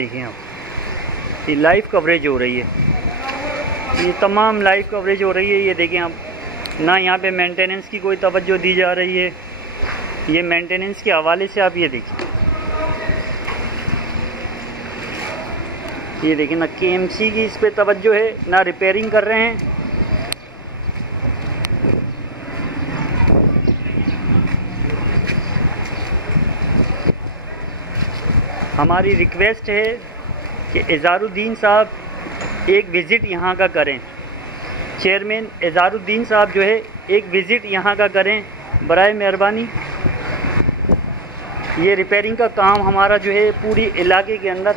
देखिए आप, ये लाइव कवरेज हो रही है, ये तमाम लाइव कवरेज हो रही है। ये देखें आप, ना यहाँ पे मेंटेनेंस की कोई तवज्जो दी जा रही है। ये मेंटेनेंस के हवाले से आप ये देखिए ना केएमसी की इस पे तवज्जो है, ना रिपेयरिंग कर रहे हैं। हमारी रिक्वेस्ट है कि इज़हारुद्दीन साहब एक विज़िट यहाँ का करें। चेयरमैन इज़हारुद्दीन साहब जो है एक विज़िट यहाँ का करें बराए मेहरबानी। ये रिपेयरिंग का काम हमारा जो है पूरी इलाके के अंदर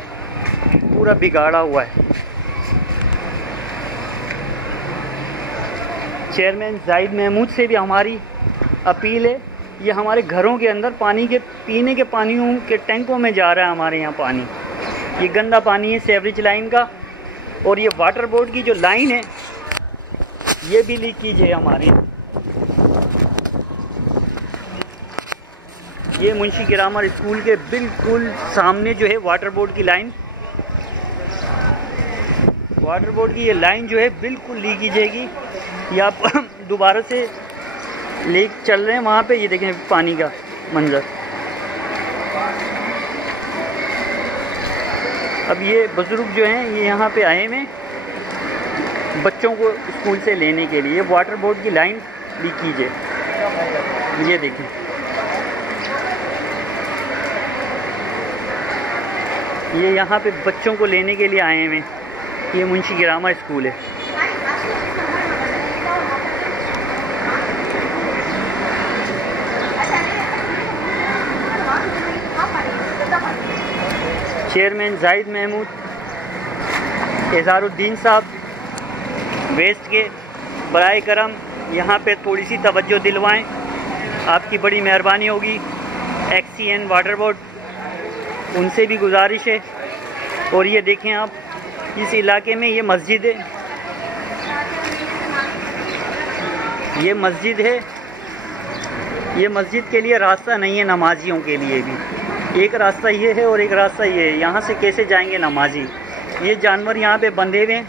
पूरा बिगाड़ा हुआ है। चेयरमैन जाहिद महमूद से भी हमारी अपील है, ये हमारे घरों के अंदर पानी के पीने के पानियों के टैंकों में जा रहा है हमारे यहाँ पानी। ये गंदा पानी है सेवरेज लाइन का, और ये वाटर बोर्ड की जो लाइन है ये भी लीकेज है हमारे। ये मुंशी ग्रामर स्कूल के बिल्कुल सामने जो है वाटर बोर्ड की लाइन, वाटर बोर्ड की ये लाइन जो है बिल्कुल लीकेज हैगी। ये आप दोबारा से लीक चल रहे हैं वहाँ पे। ये देखें पानी का मंजर। अब ये बुज़ुर्ग जो हैं ये यहाँ पे आए हुए बच्चों को स्कूल से लेने के लिए। वाटर बोर्ड की लाइन लीकेज है, ये देखें। ये यहाँ पे बच्चों को लेने के लिए आए हुए। ये मुंशी ग्रामर स्कूल है। चेयरमैन जाहिद महमूद, इज़हारुद्दीन साहब वेस्ट के बराए करम यहाँ पे थोड़ी सी तवज्जो दिलवाएं, आपकी बड़ी मेहरबानी होगी। एक्सीएन वाटर बोर्ड उनसे भी गुजारिश है। और ये देखें आप, इस इलाके में ये मस्जिद है, ये मस्जिद है। ये मस्जिद के लिए रास्ता नहीं है नमाजियों के लिए भी। एक रास्ता ये है और एक रास्ता ये है। यहाँ से कैसे जाएंगे नमाजी? ये जानवर यहाँ पे बंधे हुए हैं,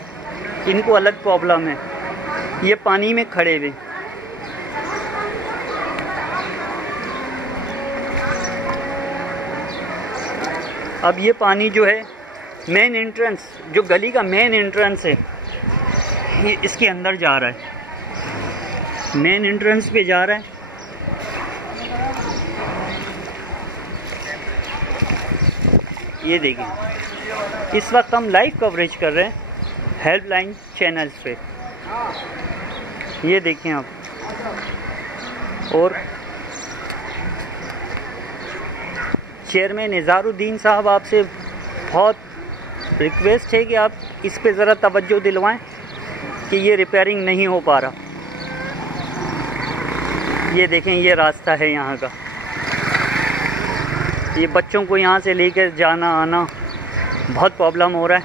इनको अलग प्रॉब्लम है। ये पानी में खड़े हुए। अब ये पानी जो है मेन एंट्रेंस, जो गली का मेन एंट्रेंस है, ये इसके अंदर जा रहा है, मेन एंट्रेंस पे जा रहा है। ये देखिए, इस वक्त हम लाइव कवरेज कर रहे हैं हेल्पलाइन चैनल्स पे। ये देखें आप। और चेयरमैन इज़हारुद्दीन साहब, आपसे बहुत रिक्वेस्ट है कि आप इस पे ज़रा तवज्जो दिलवाएं कि ये रिपेयरिंग नहीं हो पा रहा। ये देखें, ये रास्ता है यहाँ का। ये बच्चों को यहाँ से लेकर जाना आना बहुत प्रॉब्लम हो रहा है।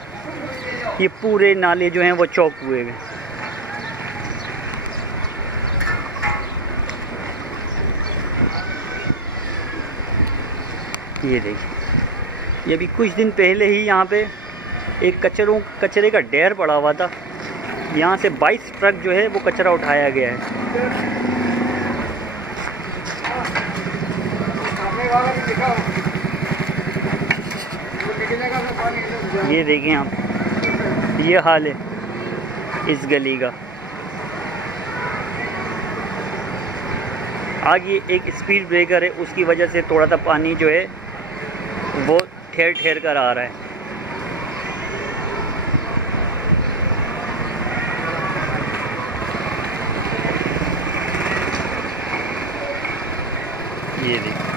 ये पूरे नाले जो हैं वो चौक हुए हैं। ये देखिए, ये भी कुछ दिन पहले ही यहाँ पे एक कचरे का ढेर पड़ा हुआ था। यहाँ से 22 ट्रक जो है वो कचरा उठाया गया है। ये देखें आप, ये हाल है इस गली का। आगे एक स्पीड ब्रेकर है, उसकी वजह से थोड़ा सा पानी जो है वो ठहर ठहर कर आ रहा है। ये देखिए।